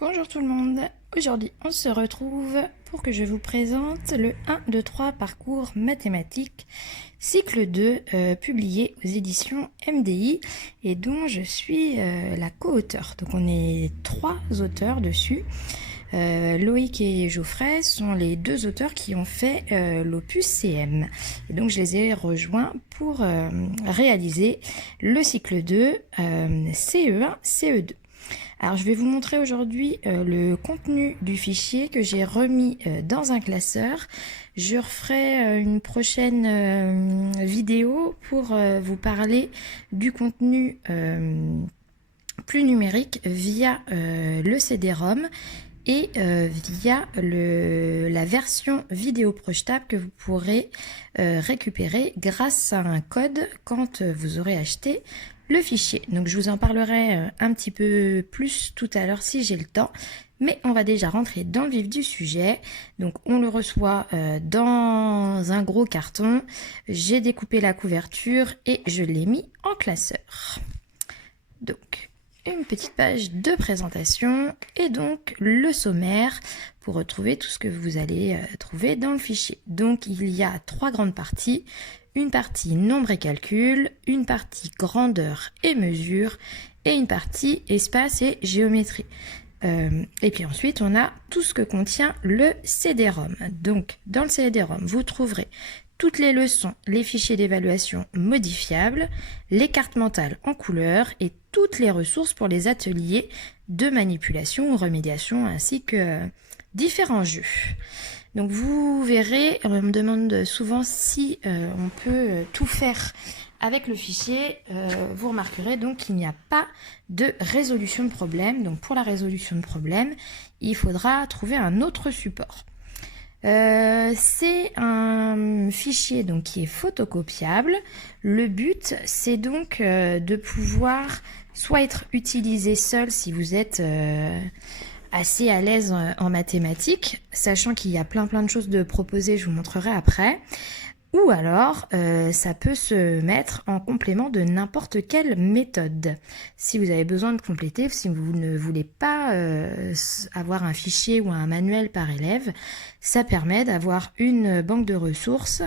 Bonjour tout le monde, aujourd'hui on se retrouve pour que je vous présente le 1, 2, 3 parcours mathématiques cycle 2 publié aux éditions MDI et dont je suis la co-auteure. Donc on est 3 auteurs dessus. Loïc et Geoffrey sont les 2 auteurs qui ont fait l'opus CM. Et donc je les ai rejoints pour réaliser le cycle 2 CE1, CE2. Alors je vais vous montrer aujourd'hui le contenu du fichier que j'ai remis dans un classeur. Je referai une prochaine vidéo pour vous parler du contenu plus numérique via le CD-ROM et via la version vidéo projetable que vous pourrez récupérer grâce à un code quand vous aurez acheté le fichier. Donc je vous en parlerai un petit peu plus tout à l'heure si j'ai le temps, mais on va déjà rentrer dans le vif du sujet. Donc on le reçoit dans un gros carton, j'ai découpé la couverture et je l'ai mis en classeur. Donc une petite page de présentation et donc le sommaire pour retrouver tout ce que vous allez trouver dans le fichier. Donc il y a 3 grandes parties. Une partie nombre et calcul, une partie grandeur et mesure et une partie espace et géométrie. Et puis ensuite, on a tout ce que contient le CD-ROM. Donc, dans le CD-ROM, vous trouverez toutes les leçons, les fichiers d'évaluation modifiables, les cartes mentales en couleur et toutes les ressources pour les ateliers de manipulation ou remédiation ainsi que différents jeux. Donc vous verrez, on me demande souvent si on peut tout faire avec le fichier. Vous remarquerez donc qu'il n'y a pas de résolution de problème. Donc pour la résolution de problème, il faudra trouver un autre support. C'est un fichier donc qui est photocopiable. Le but, c'est donc de pouvoir soit être utilisé seul si vous êtes assez à l'aise en mathématiques, sachant qu'il y a plein de choses de proposer, je vous montrerai après. Ou alors, ça peut se mettre en complément de n'importe quelle méthode. Si vous avez besoin de compléter, si vous ne voulez pas avoir un fichier ou un manuel par élève, ça permet d'avoir une banque de ressources.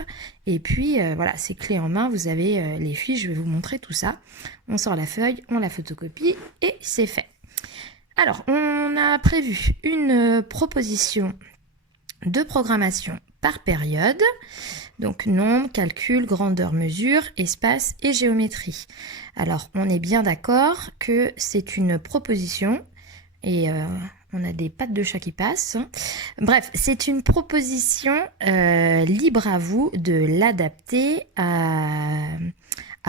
Et puis, voilà, c'est clé en main, vous avez les fiches, je vais vous montrer tout ça. On sort la feuille, on la photocopie et c'est fait. Alors, on a prévu une proposition de programmation par période, donc nombre, calcul, grandeur, mesure, espace et géométrie. Alors, on est bien d'accord que c'est une proposition et on a des pattes de chat qui passent. Bref, c'est une proposition libre à vous de l'adapter à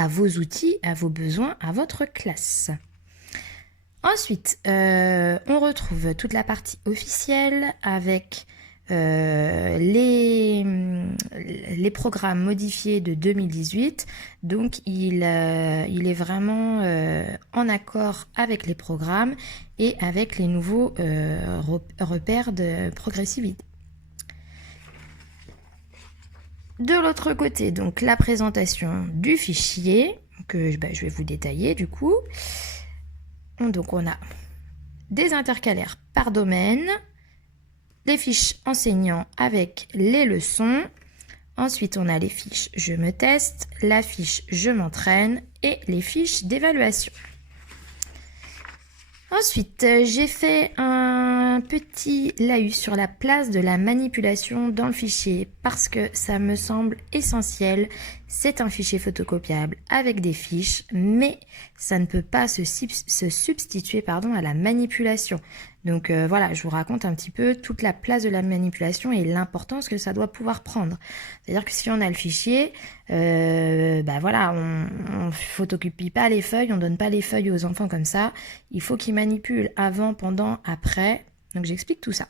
vos outils, à vos besoins, à votre classe. Ensuite, on retrouve toute la partie officielle avec les programmes modifiés de 2018. Donc, il est vraiment en accord avec les programmes et avec les nouveaux repères de progressivité. De l'autre côté, donc la présentation du fichier que je vais vous détailler du coup. Donc on a des intercalaires par domaine, les fiches enseignants avec les leçons, ensuite on a les fiches je me teste, la fiche je m'entraîne et les fiches d'évaluation. Ensuite, j'ai fait un petit laïus sur la place de la manipulation dans le fichier parce que ça me semble essentiel. C'est un fichier photocopiable avec des fiches, mais ça ne peut pas se substituer à la manipulation. Donc voilà, je vous raconte un petit peu toute la place de la manipulation et l'importance que ça doit pouvoir prendre. C'est-à-dire que si on a le fichier, voilà, on photocopie pas les feuilles, on donne pas les feuilles aux enfants comme ça. Il faut qu'ils manipulent avant, pendant, après. Donc j'explique tout ça.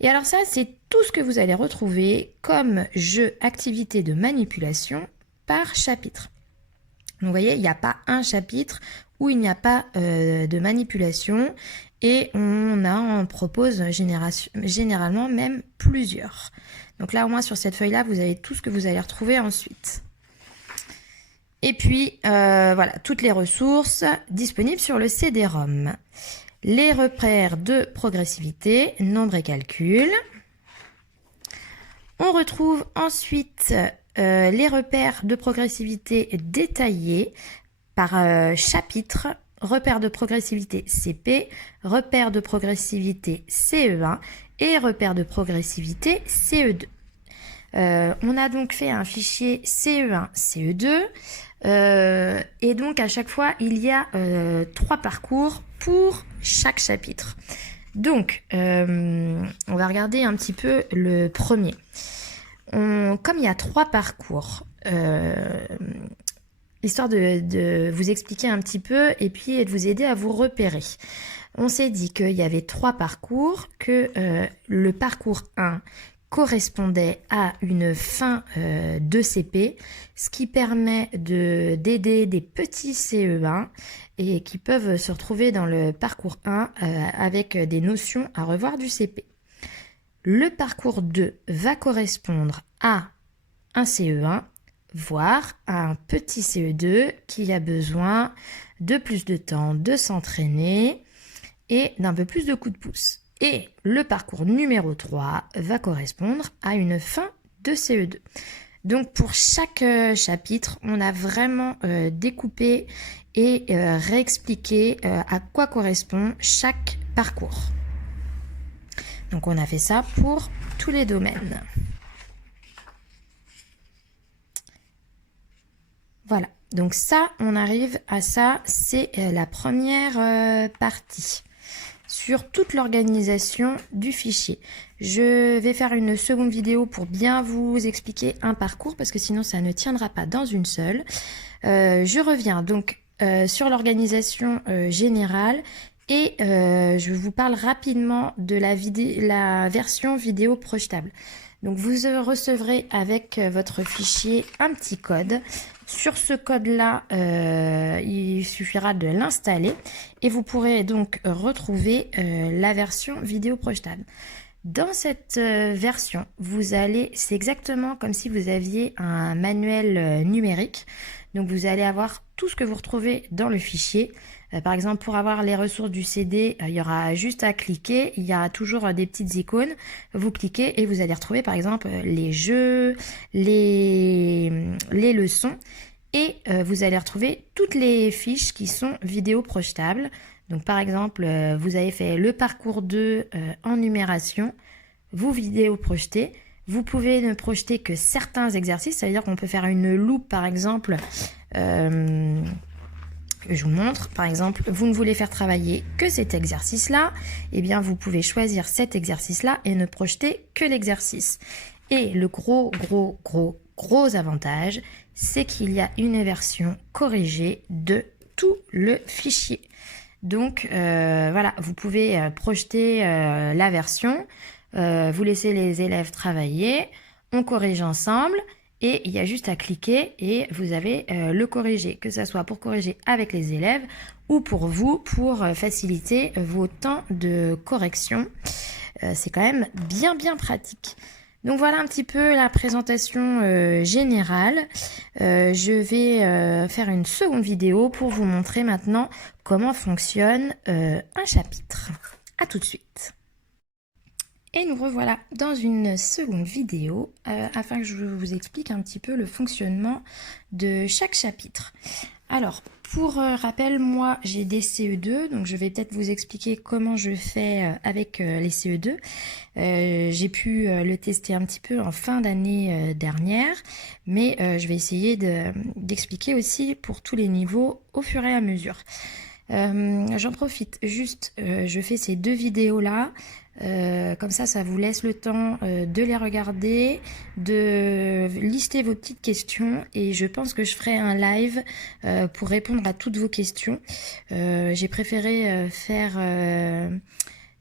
Et alors ça, c'est tout ce que vous allez retrouver comme jeu, activité de manipulation par chapitre. Donc vous voyez, il n'y a pas un chapitre où il n'y a pas de manipulation et on en propose généralement même plusieurs. Donc là, au moins sur cette feuille-là, vous avez tout ce que vous allez retrouver ensuite. Et puis, voilà, toutes les ressources disponibles sur le CD-ROM. les repères de progressivité, nombre et calcul. On retrouve ensuite les repères de progressivité détaillés par chapitre, repères de progressivité CP, repères de progressivité CE1 et repères de progressivité CE2. On a donc fait un fichier CE1, CE2, et donc à chaque fois il y a 3 parcours pour chaque chapitre. Donc on va regarder un petit peu le premier. Comme il y a 3 parcours, histoire de vous expliquer un petit peu et puis de vous aider à vous repérer. On s'est dit qu'il y avait 3 parcours, que le parcours 1 correspondait à une fin de CP, ce qui permet d'aider des petits CE1 et qui peuvent se retrouver dans le parcours 1 avec des notions à revoir du CP. Le parcours 2 va correspondre à un CE1, voire à un petit CE2 qui a besoin de plus de temps de s'entraîner et d'un peu plus de coups de pouce. Et le parcours numéro 3 va correspondre à une fin de CE2. Donc pour chaque chapitre, on a vraiment découpé et réexpliqué à quoi correspond chaque parcours. Donc on a fait ça pour tous les domaines. Voilà, donc ça, on arrive à ça, c'est la première partie sur toute l'organisation du fichier. Je vais faire une seconde vidéo pour bien vous expliquer un parcours parce que sinon ça ne tiendra pas dans une seule. Je reviens donc sur l'organisation générale et je vous parle rapidement de la version vidéo projetable. Donc vous recevrez avec votre fichier un petit code. Sur ce code-là, il suffira de l'installer et vous pourrez donc retrouver la version vidéo projetable. Dans cette version, c'est exactement comme si vous aviez un manuel numérique. Donc vous allez avoir tout ce que vous retrouvez dans le fichier. Par exemple, pour avoir les ressources du CD, il y aura juste à cliquer. Il y a toujours des petites icônes. Vous cliquez et vous allez retrouver par exemple les jeux, les leçons. Et vous allez retrouver toutes les fiches qui sont vidéo projetables. Donc par exemple, vous avez fait le parcours 2 en numération, vous vidéo projetez. Vous pouvez ne projeter que certains exercices, ça veut dire qu'on peut faire une loupe par exemple. Je vous montre, par exemple, vous ne voulez faire travailler que cet exercice-là, eh bien vous pouvez choisir cet exercice-là et ne projeter que l'exercice. Et le gros avantage, c'est qu'il y a une version corrigée de tout le fichier. Donc voilà, vous pouvez projeter la version, vous laissez les élèves travailler, on corrige ensemble. Et il y a juste à cliquer et vous avez le corriger, que ce soit pour corriger avec les élèves ou pour vous, pour faciliter vos temps de correction. C'est quand même bien pratique. Donc voilà un petit peu la présentation générale. Je vais faire une seconde vidéo pour vous montrer maintenant comment fonctionne un chapitre. À tout de suite. Et nous revoilà dans une seconde vidéo afin que je vous explique un petit peu le fonctionnement de chaque chapitre. Alors, pour rappel, moi j'ai des CE2, donc je vais peut-être vous expliquer comment je fais avec les CE2. J'ai pu le tester un petit peu en fin d'année dernière, mais je vais essayer d'expliquer aussi pour tous les niveaux au fur et à mesure. J'en profite juste, je fais ces 2 vidéos là. Comme ça vous laisse le temps de les regarder, de lister vos petites questions et je pense que je ferai un live pour répondre à toutes vos questions. J'ai préféré faire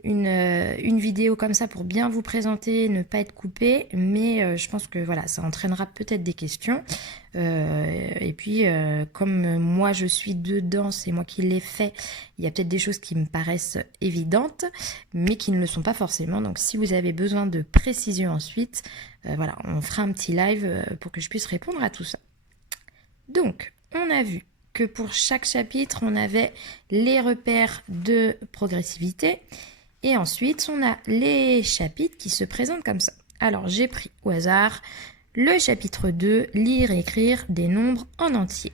une vidéo comme ça pour bien vous présenter, ne pas être coupé, mais je pense que voilà, ça entraînera peut-être des questions. Et puis comme moi je suis dedans, c'est moi qui l'ai fait, il y a peut-être des choses qui me paraissent évidentes mais qui ne le sont pas forcément. Donc si vous avez besoin de précision ensuite, voilà, on fera un petit live pour que je puisse répondre à tout ça. Donc on a vu que pour chaque chapitre, on avait les repères de progressivité. Et ensuite, on a les chapitres qui se présentent comme ça. Alors, j'ai pris au hasard le chapitre 2, lire et écrire des nombres en entier.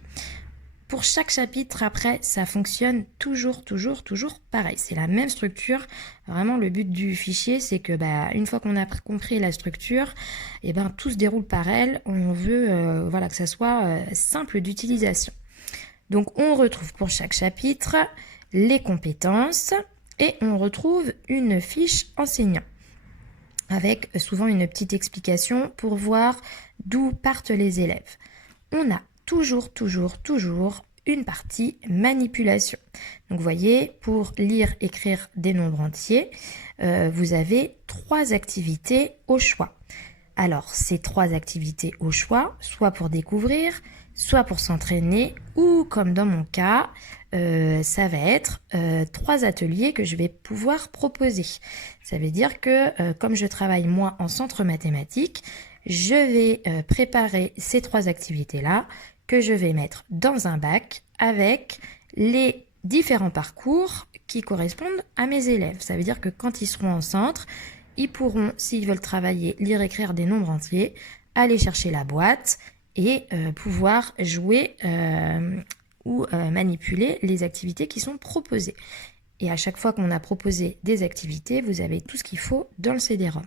Pour chaque chapitre, après, ça fonctionne toujours pareil. C'est la même structure. Vraiment, le but du fichier, c'est que une fois qu'on a compris la structure, tout se déroule par elle. On veut que ça soit simple d'utilisation. Donc, on retrouve pour chaque chapitre les compétences et on retrouve une fiche enseignant avec souvent une petite explication pour voir d'où partent les élèves. On a toujours une partie manipulation. Donc vous voyez, pour lire, écrire des nombres entiers, vous avez 3 activités au choix. Alors ces 3 activités au choix, soit pour découvrir, soit pour s'entraîner, ou comme dans mon cas, ça va être 3 ateliers que je vais pouvoir proposer. Ça veut dire que comme je travaille moi en centre mathématique, je vais préparer ces 3 activités-là que je vais mettre dans un bac avec les différents parcours qui correspondent à mes élèves. Ça veut dire que quand ils seront en centre, ils pourront, s'ils veulent travailler, lire, écrire des nombres entiers, aller chercher la boîte et pouvoir jouer ou manipuler les activités qui sont proposées. Et à chaque fois qu'on a proposé des activités, vous avez tout ce qu'il faut dans le CD-ROM.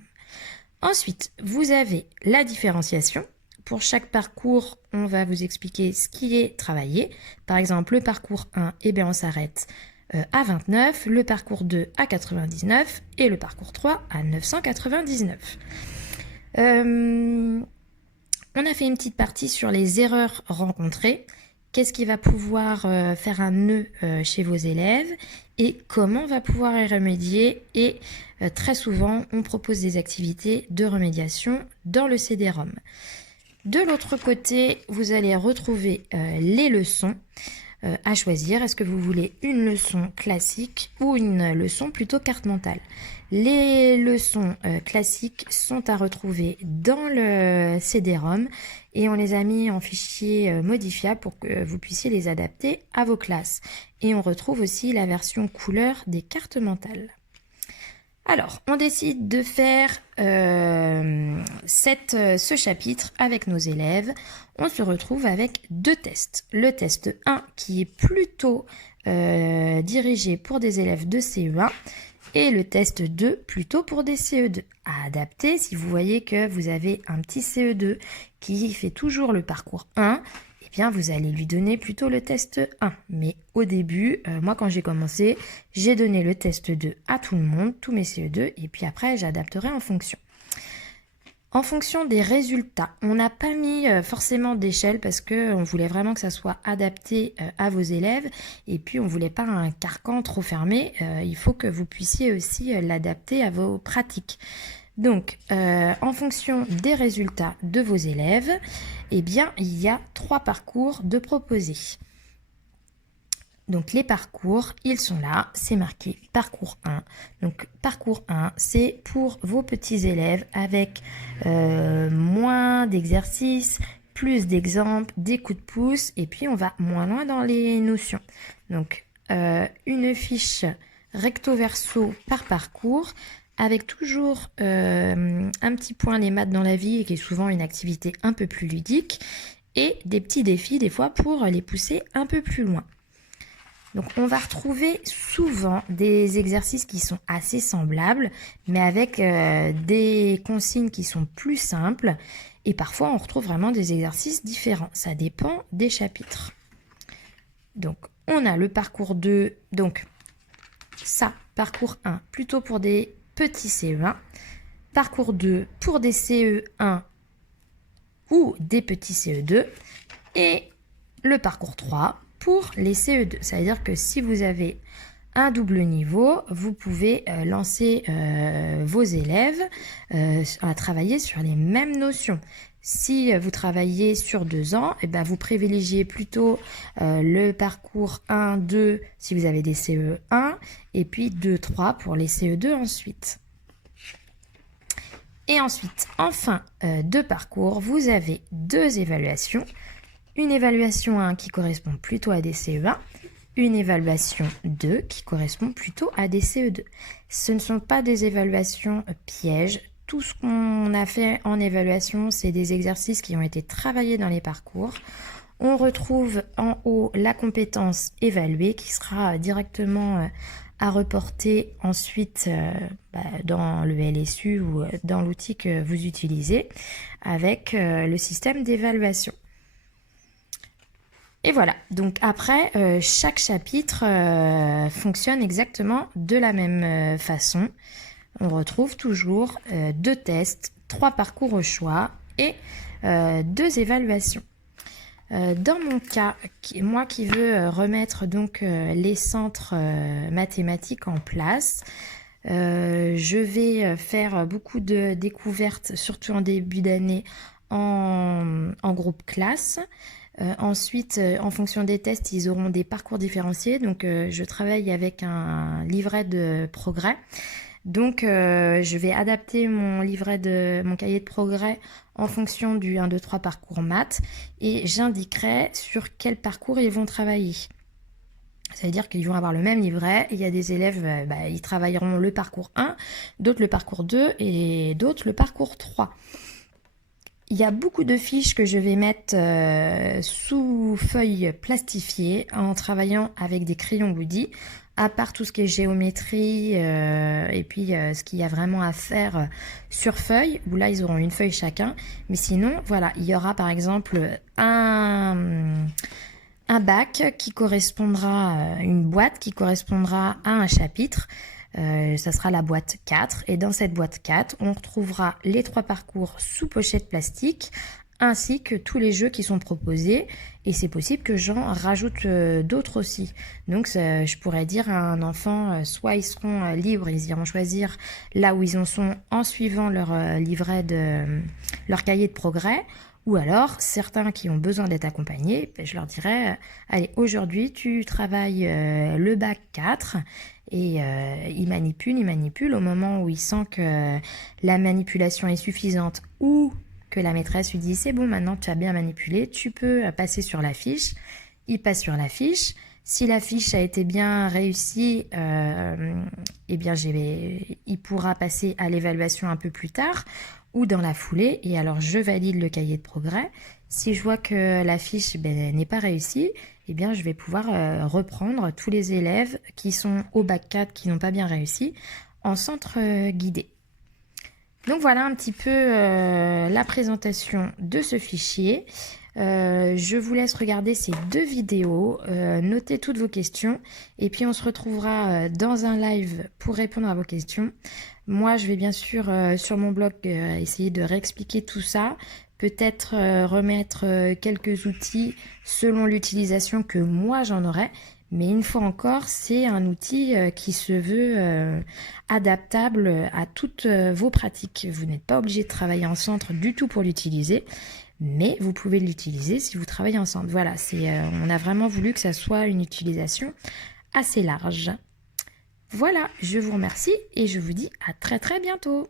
Ensuite, vous avez la différenciation. Pour chaque parcours, on va vous expliquer ce qui est travaillé. Par exemple, le parcours 1, on s'arrête à 29, le parcours 2 à 99 et le parcours 3 à 999. On a fait une petite partie sur les erreurs rencontrées. Qu'est-ce qui va pouvoir faire un nœud chez vos élèves et comment on va pouvoir y remédier. Et très souvent, on propose des activités de remédiation dans le CD-ROM. De l'autre côté, vous allez retrouver les leçons à choisir. Est-ce que vous voulez une leçon classique ou une leçon plutôt carte mentale? Les leçons classiques sont à retrouver dans le CD-ROM et on les a mis en fichier modifiable pour que vous puissiez les adapter à vos classes. Et on retrouve aussi la version couleur des cartes mentales. Alors, on décide de faire ce chapitre avec nos élèves. On se retrouve avec 2 tests. Le test 1 qui est plutôt dirigé pour des élèves de CE1 et le test 2 plutôt pour des CE2. À adapter, si vous voyez que vous avez un petit CE2 qui fait toujours le parcours 1, eh bien vous allez lui donner plutôt le test 1. Mais au début, moi quand j'ai commencé, j'ai donné le test 2 à tout le monde, tous mes CE2, et puis après j'adapterai en fonction. En fonction des résultats, on n'a pas mis forcément d'échelle parce qu'on voulait vraiment que ça soit adapté à vos élèves et puis on ne voulait pas un carcan trop fermé, il faut que vous puissiez aussi l'adapter à vos pratiques. Donc, en fonction des résultats de vos élèves, eh bien, il y a 3 parcours de proposer. Donc, les parcours, ils sont là, c'est marqué parcours 1. Donc, parcours 1, c'est pour vos petits élèves avec moins d'exercices, plus d'exemples, des coups de pouce, et puis on va moins loin dans les notions. Donc, une fiche recto-verso par parcours, avec toujours un petit point les maths dans la vie, qui est souvent une activité un peu plus ludique, et des petits défis des fois pour les pousser un peu plus loin. Donc on va retrouver souvent des exercices qui sont assez semblables, mais avec des consignes qui sont plus simples, et parfois on retrouve vraiment des exercices différents, ça dépend des chapitres. Donc on a le parcours 2, donc ça, parcours 1, plutôt pour des petits CE1, parcours 2 pour des CE1 ou des petits CE2, et le parcours 3 pour les CE2. Ça veut dire que si vous avez un double niveau, vous pouvez lancer vos élèves à travailler sur les mêmes notions. Si vous travaillez sur 2 ans, eh ben vous privilégiez plutôt le parcours 1, 2 si vous avez des CE1 et puis 2, 3 pour les CE2 ensuite. Et ensuite, en fin de parcours, vous avez 2 évaluations. une évaluation 1 qui correspond plutôt à des CE1, une évaluation 2 qui correspond plutôt à des CE2. Ce ne sont pas des évaluations pièges. Tout ce qu'on a fait en évaluation, c'est des exercices qui ont été travaillés dans les parcours. On retrouve en haut la compétence évaluée qui sera directement à reporter ensuite dans le LSU ou dans l'outil que vous utilisez avec le système d'évaluation. Et voilà, donc après, chaque chapitre fonctionne exactement de la même façon. On retrouve toujours 2 tests, 3 parcours au choix et 2 évaluations. Dans mon cas, moi qui veux remettre donc les centres mathématiques en place, je vais faire beaucoup de découvertes, surtout en début d'année, en groupe classe. Ensuite, en fonction des tests, ils auront des parcours différenciés. Donc, je travaille avec un livret de progrès. Donc, je vais adapter mon cahier de progrès en fonction du 1, 2, 3 parcours maths et j'indiquerai sur quel parcours ils vont travailler. Ça veut dire qu'ils vont avoir le même livret. Il y a des élèves, ils travailleront le parcours 1, d'autres le parcours 2 et d'autres le parcours 3. Il y a beaucoup de fiches que je vais mettre sous feuilles plastifiées en travaillant avec des crayons Woody. À part tout ce qui est géométrie et puis ce qu'il y a vraiment à faire sur feuille, où là ils auront une feuille chacun. Mais sinon, voilà, il y aura par exemple un bac qui correspondra, une boîte qui correspondra à un chapitre. Ça sera la boîte 4 et dans cette boîte 4, on retrouvera les 3 parcours sous pochette plastique ainsi que tous les jeux qui sont proposés et c'est possible que j'en rajoute d'autres aussi. Donc je pourrais dire à un enfant, soit ils seront libres, ils iront choisir là où ils en sont en suivant leur livret leur cahier de progrès, ou alors certains qui ont besoin d'être accompagnés, je leur dirais, allez, aujourd'hui tu travailles le bac 4 et il manipule au moment où il sent que la manipulation est suffisante ou que la maîtresse lui dit c'est bon, maintenant tu as bien manipulé, tu peux passer sur la fiche. Il passe sur la fiche. Si la fiche a été bien réussie, eh bien il pourra passer à l'évaluation un peu plus tard ou dans la foulée et alors je valide le cahier de progrès. Si je vois que la fiche n'est pas réussie, eh bien je vais pouvoir reprendre tous les élèves qui sont au bac 4 qui n'ont pas bien réussi en centre guidé. Donc voilà un petit peu la présentation de ce fichier. Je vous laisse regarder ces 2 vidéos, notez toutes vos questions et puis on se retrouvera dans un live pour répondre à vos questions. Moi je vais bien sûr sur mon blog essayer de réexpliquer tout ça, peut-être remettre quelques outils selon l'utilisation que moi j'en aurai. Mais une fois encore, c'est un outil qui se veut adaptable à toutes vos pratiques. Vous n'êtes pas obligé de travailler en centre du tout pour l'utiliser, mais vous pouvez l'utiliser si vous travaillez en centre. Voilà, on a vraiment voulu que ça soit une utilisation assez large. Voilà, je vous remercie et je vous dis à très très bientôt.